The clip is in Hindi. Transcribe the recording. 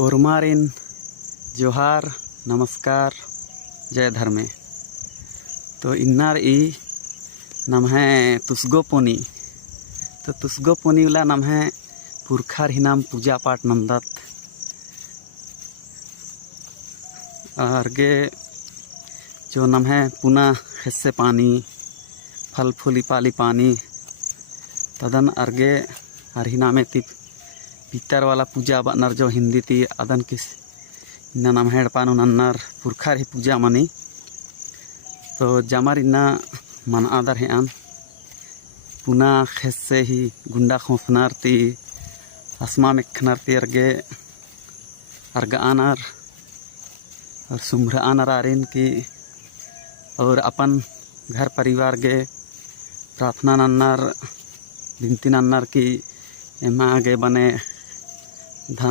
ओरमारिन जोहार नमस्कार जय धर्मे। तो इन्नार ई नम है तुसगोपनी। तो तुसगोपनी वाला नम है पुरखार ही नाम पूजा पाठ नंदत अर्गे जो नम है पुनः हिस्से पानी फल फूली पाली पानी तदन अर्गे हरि नामे ती पितर वाला पूजा बनर जो हिंदी ती अदन किस इन्ना नाम हेड पानु नन्नर पुरखार ही पूजा मनी। तो जमर इन्ना मन आदर है आन पुनः हिस्से ही गुंडा खोसनार ती आसमा में खनर ती अर्ग आनर और सुम्र आनर आरिन की और अपन घर परिवार के प्रार्थना नन्नर विनती नन्नर की एमा आगे बने धन